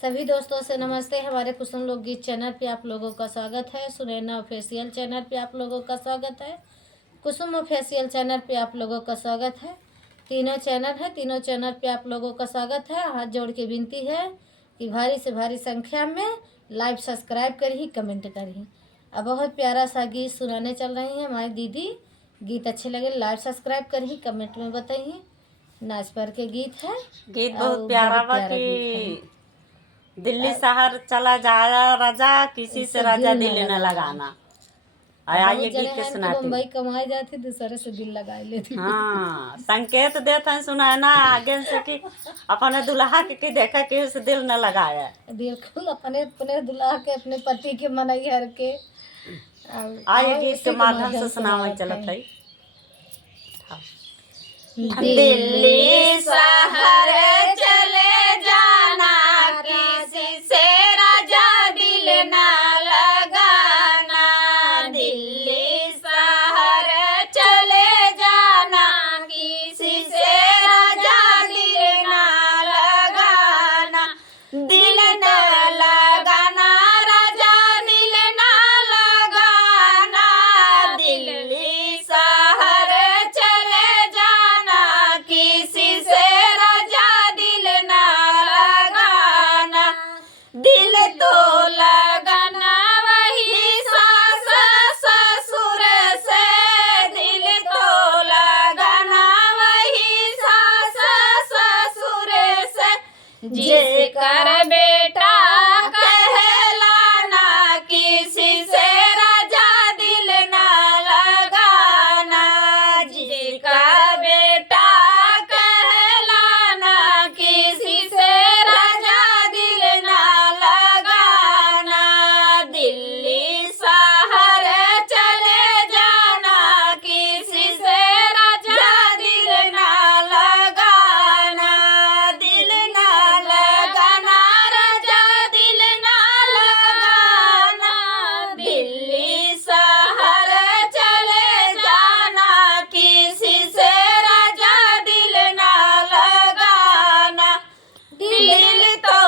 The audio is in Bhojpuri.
सभी दोस्तों से नमस्ते। हमारे कुसुम लोकगीत चैनल पे आप लोगों का स्वागत है। सुनैना ऑफिशियल चैनल पे आप लोगों का स्वागत है। कुसुम ऑफिशियल चैनल पे आप लोगों का स्वागत है। तीनों चैनल पे आप लोगों का स्वागत है। हाथ जोड़ के विनती है कि भारी से भारी संख्या में लाइव सब्सक्राइब करी, कमेंट करी। अब बहुत प्यारा सा गीत सुनाने चल रही हैं हमारी दीदी। गीत अच्छे लगे लाइव सब्सक्राइब करी, कमेंट में बताइए। नाच पर के गीत है, गीत बहुत प्यारा बा कि दिल्ली और शहर चला जाया राजा, किसी से राजा दिल न लगाना। आया ये गीत के सुनाती। मुंबई कमाए जाती, दूसरे से दिल लगा लेती। हाँ, संकेत देते हैं सुनाना आगे से कि अपने दुल्हा के देखा कि उस दिल न लगाया। बिल्कुल अपने अपने दुल्हा के, अपने पति के मनई हर के आइए गीत के माध्यम से सुनावे चलत है। दिल्ली शहर चले जाना, किसी से राजा दिल ना लगाना। दिल्ली शहर चले जाना, किसी से राजा दिल ना लगाना। दिल न लगाना राजा, दिल ना लगाना। दिल्ली शहर चले जाना, किसी से राजा दिल ना लगाना। दिल तो लगाना वही सास ससुर से, दिल तो लगाना वही सास ससुर से। जिसकर बेटा कहलाना, किसी से राजा दिल ना लगाना। जिसका बेटा कहलाना, किसी से राजा दिल ना लगाना। दिल्ली शहर चले जाना, किसी से राजा दिल ना लगाना। दिल ना लगाना राजा, दिल ना लगाना। दिल्ली शहर चले जाना, किसी से राजा दिल ना लगाना। दिल तो